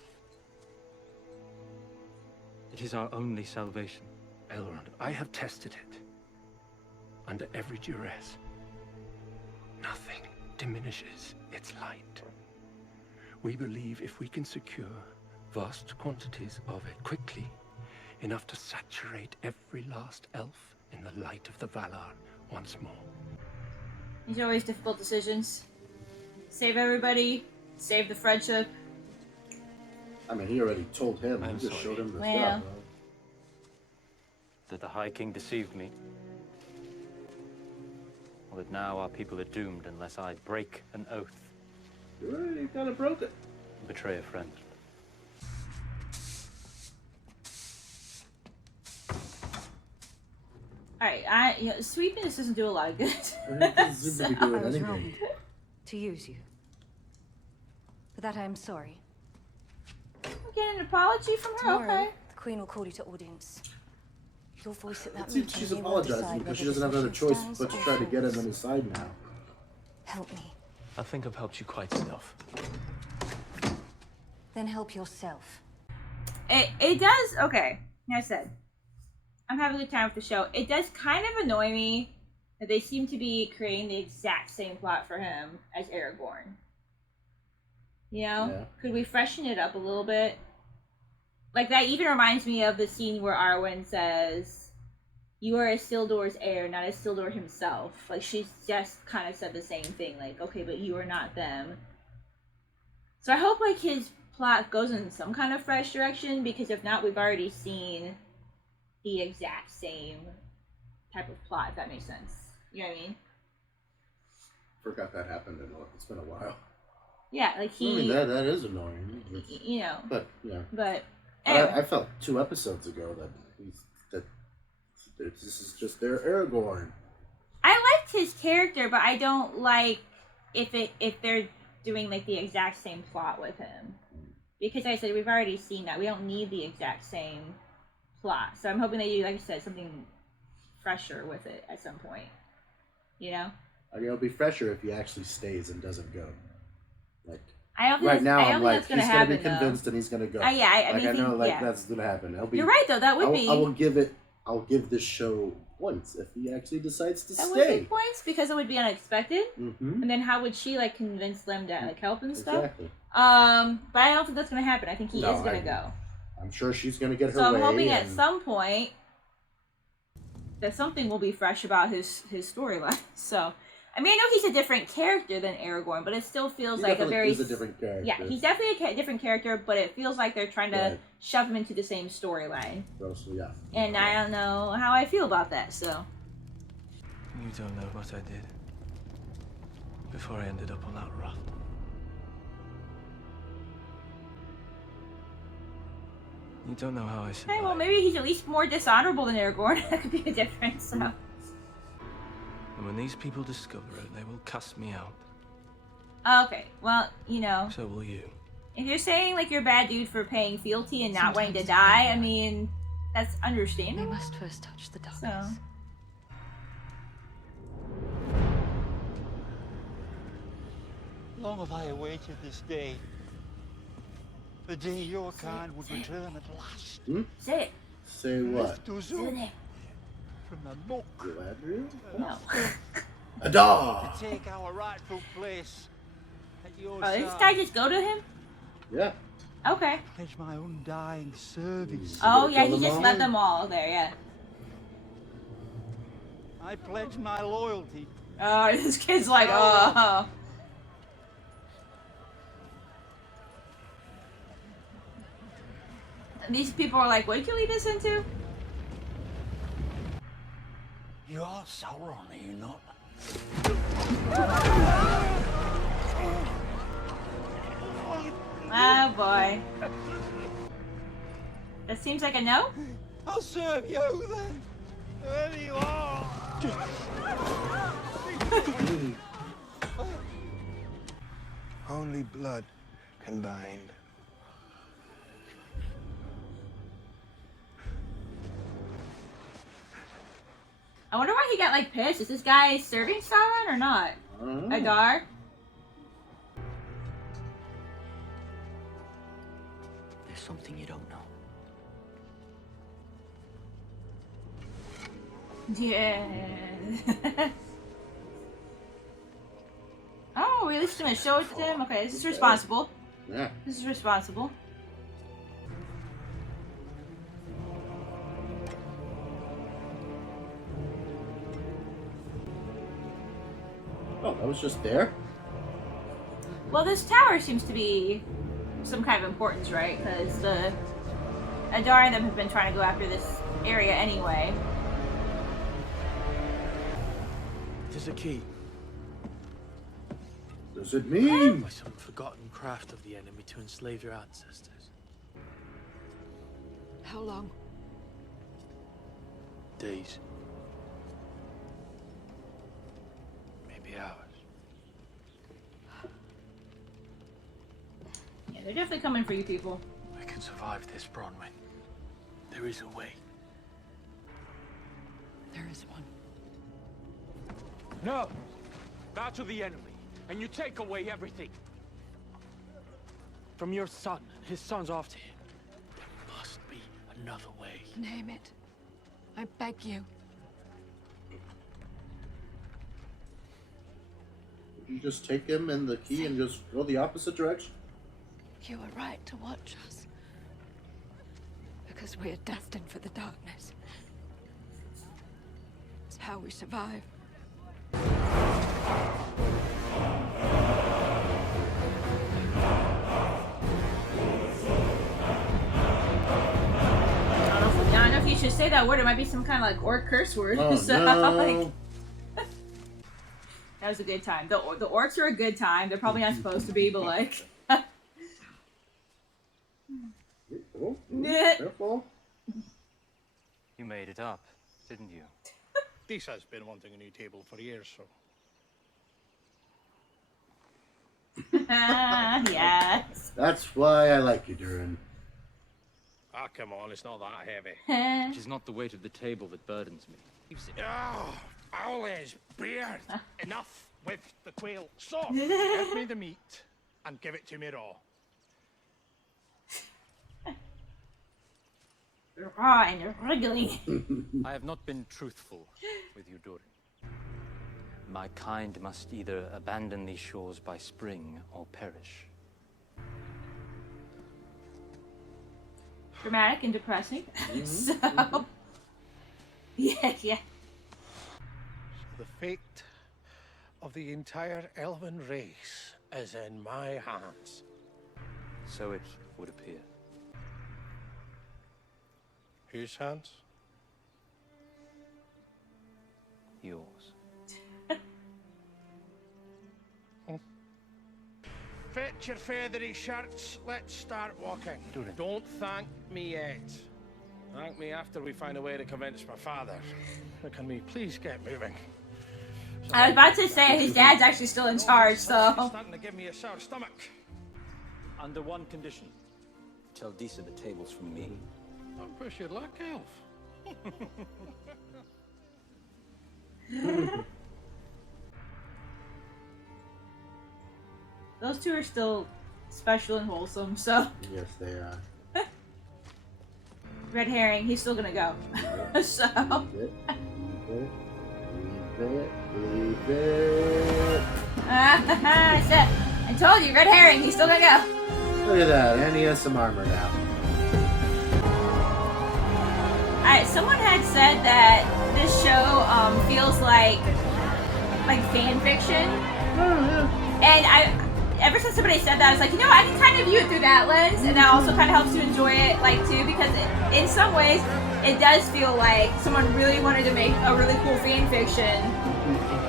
It is our only salvation. Elrond, I have tested it. Under every duress. Nothing diminishes its light. We believe if we can secure vast quantities of it quickly, enough to saturate every last elf in the light of the Valar once more. These are always difficult decisions. Save everybody, save the friendship. I mean, he already told him. I'm He just sorry. showed him the Well. stuff. That the High King deceived me. Or that now our people are doomed unless I break an oath. You already kind of broke it. Betray a friend. Alright, sweeping this doesn't do a lot of good. It doesn't seem to be doing I was anything. wrong to use you. For that I am sorry. I'm getting an apology from her, Tomorrow, okay. the Queen will call you to audience. Your voice at that It seems meeting, she's he will apologizing decide because she whether doesn't have this another mission choice stands but to or try to get him falls. on his side now. Help me. I think I've helped you quite enough. Then help yourself. It does, okay. Like I said, I'm having a good time with the show. It does kind of annoy me that they seem to be creating the exact same plot for him as Aragorn. You know? Yeah. Could we freshen it up a little bit? Like, that even reminds me of the scene where Arwen says, "You are Isildur's heir, not Isildur himself." Like, she's just kind of said the same thing. Like, okay, but you are not them. So I hope, like, his plot goes in some kind of fresh direction, because if not, we've already seen the exact same type of plot, if that makes sense. You know what I mean? Forgot that happened and it's been a while. Yeah, like I mean, that is annoying. you know. But, yeah. But, anyway. I felt 2 episodes ago that this is just their Aragorn. I liked his character, but I don't like if they're doing like the exact same plot with him. Because like I said, we've already seen that. We don't need the exact same plot. So I'm hoping they do, like I said, something fresher with it at some point. You know? I mean, it'll be fresher if he actually stays and doesn't go. Like, I don't think right now, I'm like, that's gonna he's going to be happen, convinced though. and he's going to go. Yeah, I mean, I know, like, yeah. that's going to happen. You're right, though. That would be. I'll give this show points if he actually decides to That stay. would be points because it would be unexpected. Mm-hmm. And then how would she like convince them to like help and stuff? Exactly. But I don't think that's gonna happen. I think he is gonna go. I'm sure she's gonna get her So way. I'm hoping at some point that something will be fresh about his storyline. So I mean, I know he's a different character than Aragorn, but it still feels like a very is a different character. Yeah, he's definitely a different character, but it feels like they're trying to Right. shove him into the same storyline. So, yeah. And I don't know how I feel about that. So You don't know what I did. before I ended up on that raft. You don't know how I survived. Okay, well, maybe he's at least more dishonorable than Aragorn. That could be a difference, so. And when these people discover it, they will cast me out. Okay, well, you know. So will you. If you're saying, like, you're a bad dude for paying fealty and not wanting to die, I mean, that's understandable. We must first touch the darkness. So. Long have I awaited this day. The day your kind would return at last. Hmm? Say it. Say what? Lift us Say the up name. from the muck. Galadriel? No. Adar! To take our rightful place at your Oh, side. did this guy just go to him? Yeah. Okay. Pledge my undying service. Oh, yeah, he just led them all there, yeah. I pledge my loyalty. Oh, this kid's like, oh. And these people are like, what did you lead us into? You are Sauron, are you not? Oh, boy. That seems like a no? I'll serve you then. Wherever you are. Only blood can bind. I wonder why he got, like, pissed. Is this guy serving Sauron or not? Adar? There's something you don't know. Yeah. Oh, we're just gonna show it to him? Okay, this is responsible. Yeah. This is responsible. Oh, that was just there? Well, this tower seems to be some kind of importance, right? Because the Adar and them have been trying to go after this area anyway. There's a key. Does it mean? By some forgotten craft of the enemy to enslave your ancestors. How long? Days. Maybe hours. Yeah, they're definitely coming for you people. We can survive this, Bronwyn. There is a way. There is one. No! Bow to the enemy, and you take away everything. From your son and his sons after him. There must be another way. Name it. I beg you. Would you just take him and the key and just go the opposite direction? You were right to watch us. Because we are destined for the darkness. It's how we survive. I don't know if you should say that word. It might be some kind of like orc curse word. Oh, So, no. like, that was a good time. The orcs are a good time. They're probably not supposed to be, but like. Careful. You made it up, didn't you? Disa's been wanting a new table for years, so. Yes. That's why I like you, Durin. Ah, come on, it's not that heavy. It is not the weight of the table that burdens me. Oh, always beard. Enough with the quail. So, give me the meat and give it to me raw. Raw and wriggly. I have not been truthful with you, Durin. My kind must either abandon these shores by spring or perish. Dramatic and depressing. So, yeah. The fate of the entire elven race is in my hands. So it would appear. Whose hands? Yours. Fetch your feathery shirts. Let's start walking. Don't thank me yet. Thank me after we find a way to convince my father. Can we please get moving? I was about to say his dad's actually still in charge, so. It's starting to give me a sour stomach. Under one condition. Tell Disa the table's from me. Don't push your luck, Elf. Those two are still special and wholesome, so. Yes, they are. Red herring, he's still gonna go. So. Leave it. I told you, red herring, he's still gonna go. Look at that, and he has some armor now. Alright, someone had said that this show feels like fan fiction. And ever since somebody said that, I was like, you know, I can kind of view it through that lens, and that also kind of helps you enjoy it, too, because in some ways, it does feel like someone really wanted to make a really cool fan fiction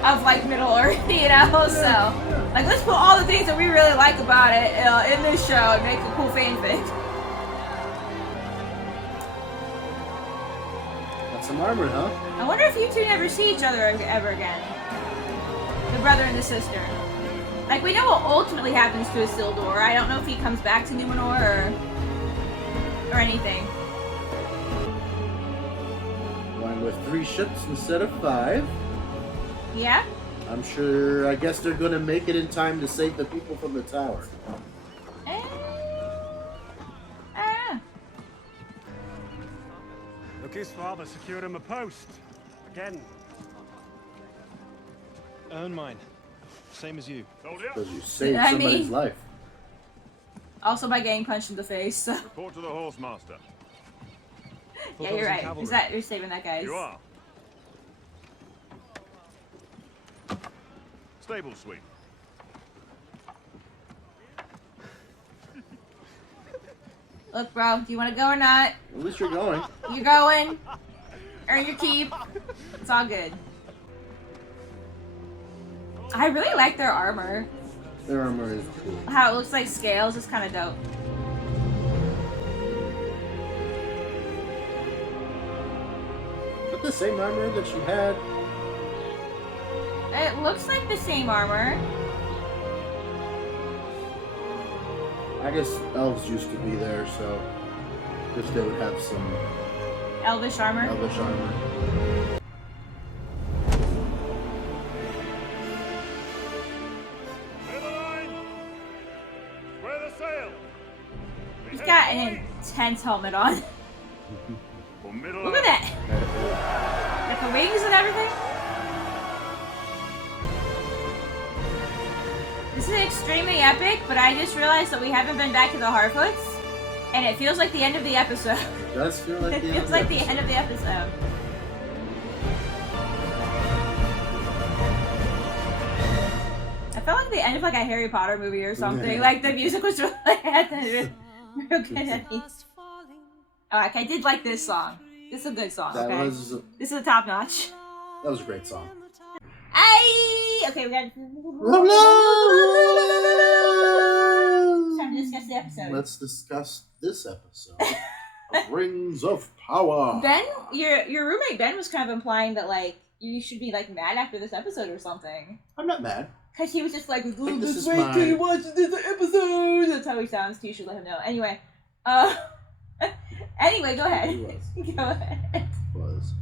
of, Middle Earth, you know? So, let's put all the things that we really like about it in this show and make a cool fanfic. Got some armor, huh? I wonder if you two never see each other ever again. The brother and the sister. We know what ultimately happens to Isildur. I don't know if he comes back to Numenor or anything. One with 3 ships instead of 5. Yeah? I guess they're gonna make it in time to save the people from the tower. Look, his father secured him a post. Again. Earn mine. Same as you. Because you saved somebody's life. Also by getting punched in the face. So. Report to the horse master. Yeah, you're right. You're saving that guy's. You are. Stable sweep. Look, bro, do you want to go or not? At least you're going. You're going. Earn your keep. It's all good. I really like their armor. Their armor is cool. How it looks like scales is kind of dope. Is that the same armor that she had? It looks like the same armor. I guess elves used to be there, so I guess they would have some Elvish armor. Elvish armor. He's got an intense helmet on. Look at that! With the wings and everything. This is extremely epic, but I just realized that we haven't been back to the Harfoots, and it feels like the end of the episode. It does feel like the It feels like the end of the episode. I felt like the end of a Harry Potter movie or something. The music was really real good. Oh, I did like this song. This is a good song. This is a top notch. That was a great song. Okay, we got. Time to discuss the episode. Let's discuss this episode of Rings of Power. Ben, your roommate Ben was kind of implying that you should be mad after this episode or something. I'm not mad. Cause he was just like, "Ooh, this just is wait till you mine. watch this episode." That's how he sounds. You should let him know. Anyway, anyway, go ahead. He was. Go ahead. Was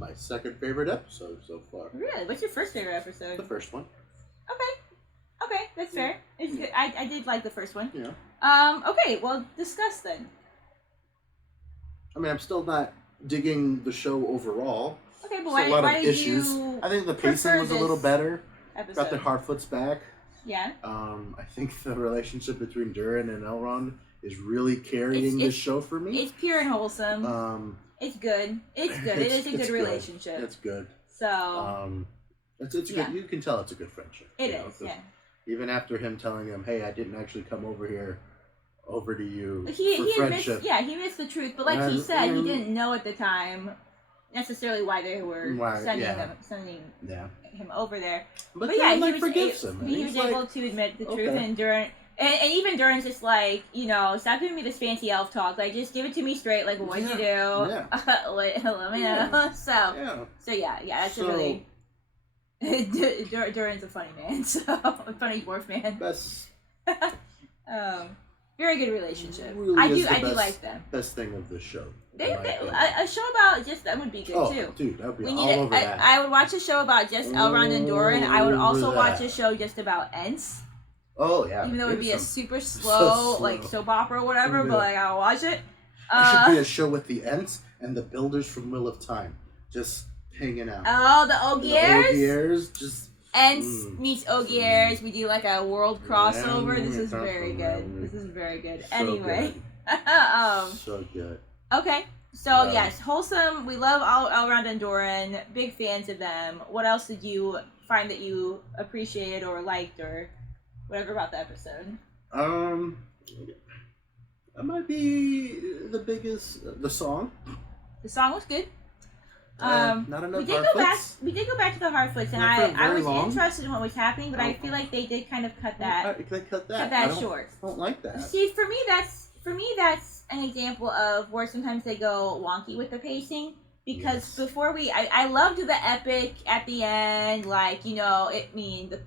my second favorite episode so far. Really? What's your first favorite episode? The first one. Okay, that's fair. It's good. I did like the first one. Yeah. Okay, well, discuss then. I mean, I'm still not digging the show overall. Okay, but There's a lot why of did issues. you I think the pacing was a little better. episode? Got the Harfoots back. Yeah. I think the relationship between Durin and Elrond is really carrying this show for me. It's pure and wholesome. It's good. It's good. It is a good relationship. It's good. So. It's good. You can tell it's a good friendship. It is, yeah. Even after him telling him, "Hey, I didn't actually come over to you He for friendship." he missed the truth, but like he said, he didn't know at the time. necessarily why they were sending him over there. But yeah, he was able to admit the truth, and Durin, and even Durin's just like, stop giving me this fancy elf talk. Like, just give it to me straight. Like, what'd you do? Yeah. Let me know. Yeah. So yeah, that's a really. Durin's a funny man, so a funny dwarf man. Very good relationship. Really I do like them. Best thing of the show. A show about just them would be good too. Dude, that would be we all need over that. I would watch a show about just Elrond and Durin. I would also watch a show just about Ents. Oh yeah. Even though it would be a super slow, like soap opera or whatever, but like I'll watch it. It should be a show with the Ents and the builders from Wheel of Time, just hanging out. Oh, the Ogiers. The Ogiers, just. Ents meets Ogiers. We do like a world crossover. This is very good. So Anyway. Good. So good. Okay. So yes, wholesome. We love Elrond and Durin. Big fans of them. What else did you find that you appreciated or liked or whatever about the episode? That might be the biggest. The song. The song was good. Not enough. We did go back to the Harfoots, and I was interested in what was happening, but I feel like they did kind of cut that short. I don't like that. See, for me that's an example of where sometimes they go wonky with the pacing, because before I loved the epic at the end, like, the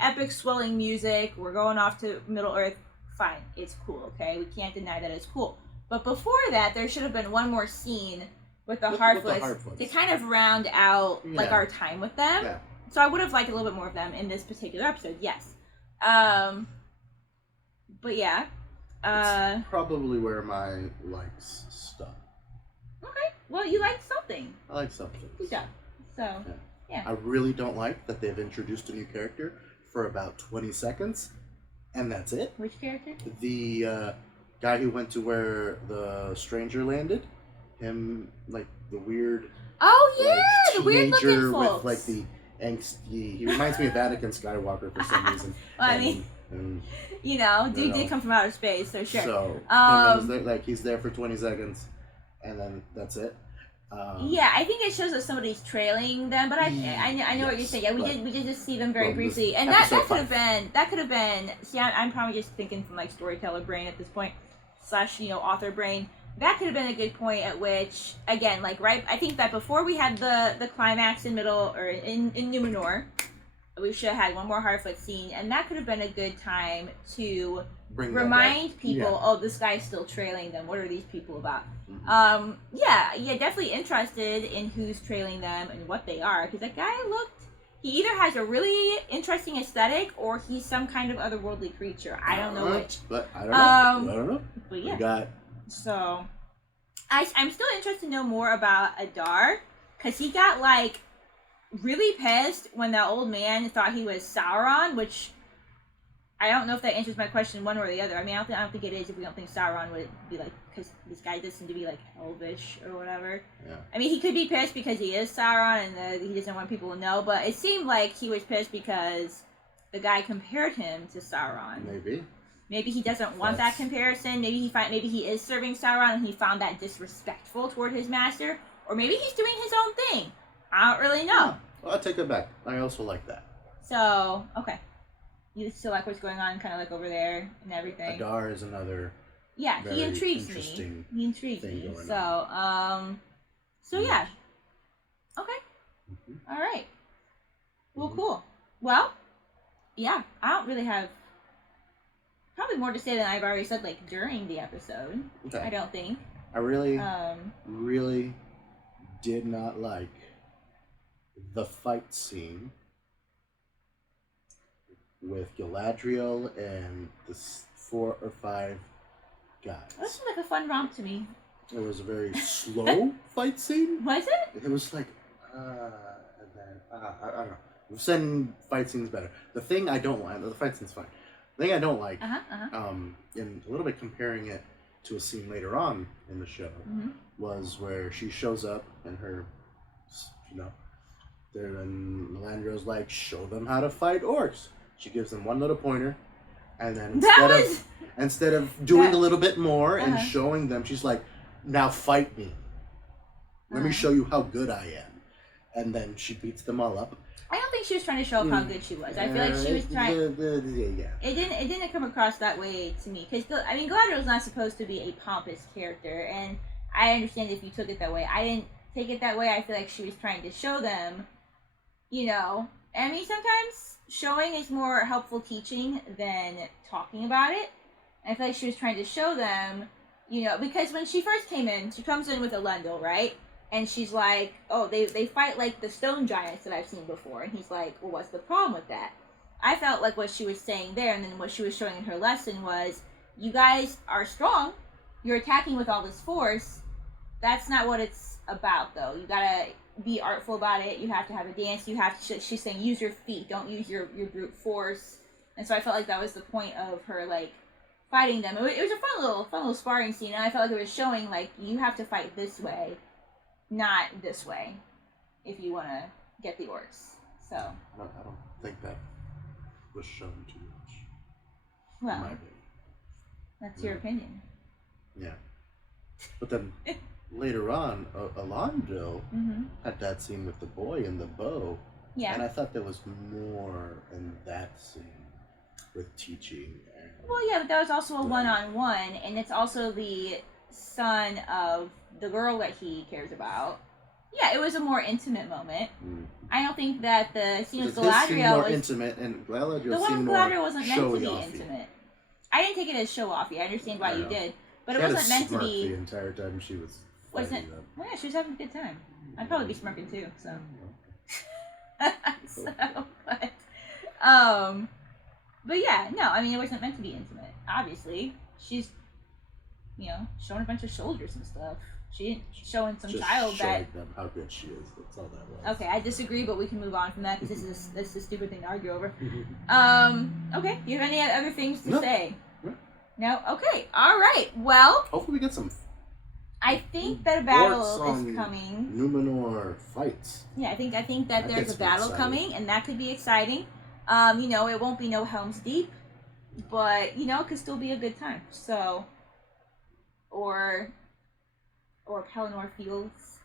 epic swelling music, we're going off to Middle Earth, fine, it's cool, okay, we can't deny that it's cool. But before that, there should have been one more scene with the Harfoots to kind of round out like our time with them. Yeah. So I would have liked a little bit more of them in this particular episode, yes. But yeah. It's probably where my likes stop. Okay. Well, you like something. I like something. Good job. So, yeah. I really don't like that they've introduced a new character for about 20 seconds, and that's it. Which character? The guy who went to where the stranger landed. Him, like, the weird... Oh, yeah! Like, the weird-looking folks. With, like, the angsty... He reminds me of Anakin Skywalker for some reason. Well, dude did come from outer space, so sure. So, he's there for 20 seconds, and then that's it. Yeah, I think it shows that somebody's trailing them, but I know what you're saying. Yeah, we did just see them very briefly, and that could have been. See, I'm probably just thinking from like storyteller brain at this point, / author brain. That could have been a good point at which, again, like I think that before we had the climax in Numenor, we should have had one more Harfoot scene, and that could have been a good time to remind people, oh, this guy's still trailing them. What are these people about? Mm-hmm. Definitely interested in who's trailing them and what they are, because that guy he either has a really interesting aesthetic or he's some kind of otherworldly creature. I don't know which. But I don't know. But yeah. So, I'm still interested to know more about Adar, because he got, like, really pissed when the old man thought he was Sauron, which I don't know if that answers my question one or the other. I mean, I don't think it is if we don't think Sauron would be, like, because this guy does seem to be, like, elvish or whatever. Yeah. I mean, he could be pissed because he is Sauron and he doesn't want people to know, but it seemed like he was pissed because the guy compared him to Sauron. Maybe he doesn't want that comparison. Maybe he is serving Sauron and he found that disrespectful toward his master. Or maybe he's doing his own thing. I don't really know. Well, I'll take it back. I also like that. So, okay. You still like what's going on kind of like over there and everything? Adar is another he intrigues me. He intrigues me. So, yeah. Okay. Mm-hmm. All right. Well, cool. Well, yeah, I don't really have probably more to say than I've already said, like, during the episode. Okay. I don't think. I really, really did not like the fight scene with Galadriel and the 4 or 5 guys. That seemed like a fun romp to me. It was a very slow fight scene. Was it? It was like, and then, I don't know. We've seen fight scenes better. The thing I don't like, the fight scene's fine. The thing I don't like, in a little bit comparing it to a scene later on in the show, was where she shows up and her, and Melandrio's like, show them how to fight orcs. She gives them one little pointer, and then instead of doing a little bit more and showing them, she's like, now fight me. Let me show you how good I am. And then she beats them all up. I don't think she was trying to show off how good she was. I feel like she was trying. Yeah. It didn't come across that way to me because Galadriel's not supposed to be a pompous character, and I understand if you took it that way. I didn't take it that way. I feel like she was trying to show them, you know. I mean, sometimes showing is more helpful teaching than talking about it. I feel like she was trying to show them, you know, because when she first came in, she comes in with Elendil, right? And she's like, oh, they fight like the stone giants that I've seen before. And he's like, well, what's the problem with that? I felt like what she was saying there, and then what she was showing in her lesson was, you guys are strong. You're attacking with all this force. That's not what it's about, though. You gotta be artful about it. You have to have a dance. You have to, she's saying, use your feet. Don't use your brute force. And so I felt like that was the point of her, like, fighting them. It was a fun little sparring scene, and I felt like it was showing, like, you have to fight this way. Not this way, if you want to get the orcs. So I don't think that was shown too much. Well, in my opinion. That's your opinion. Yeah, but then later on, Elendil had that scene with the boy and the bow. Yeah, and I thought there was more in that scene with teaching. And well, yeah, but that was also a one-on-one, and it's also the son of the girl that he cares about. Yeah, it was a more intimate moment. I don't think that the scene with Galadriel more was intimate, and Galadriel the one seemed with more Galadriel wasn't meant to be showy-offy. intimate. I didn't take it as show-offy. I understand why you did, but it wasn't meant to be. The entire time she was. Wasn't? Well, yeah, she was having a good time. I'd probably be smirking too. So. But yeah, no. I mean, it wasn't meant to be intimate. Obviously, she's, you know, showing a bunch of shoulders and stuff. She ain't showing some Just child showing that. them how good she is. That's all that was. Okay, I disagree, but we can move on from that because this is a stupid thing to argue over. Okay. Do you have any other things to say? No. Okay. All right. Well. Hopefully, we get some. I think that a battle orcs is coming. Numenor fights. Yeah, I think that there's gets a me battle excited. coming, and that could be exciting. You know, it won't be no Helm's Deep, but you know, it could still be a good time. So, or Pelennor Fields.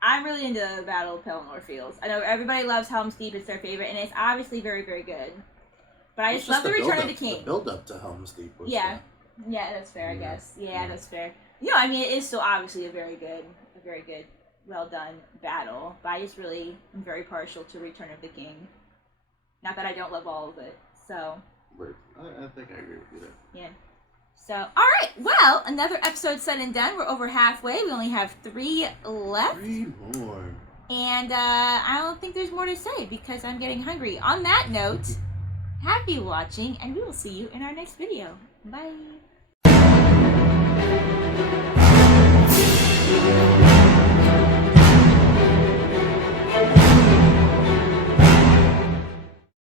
I'm really into the Battle of Pelennor Fields. I know everybody loves Helm's Deep; it's their favorite, and it's obviously very, very good. But I just love the Return of the King. The build up to Helm's Deep was Yeah, that's fair. I guess. Yeah, that's fair. You know, I mean, it is still obviously a very good, well done battle. But I just really am very partial to Return of the King. Not that I don't love all of it. So. Right. I think I agree with you there. Yeah. So, all right. Well, another episode said and done. We're over halfway. We only have 3 left. 3 more. And I don't think there's more to say because I'm getting hungry. On that note, happy watching, and we will see you in our next video. Bye.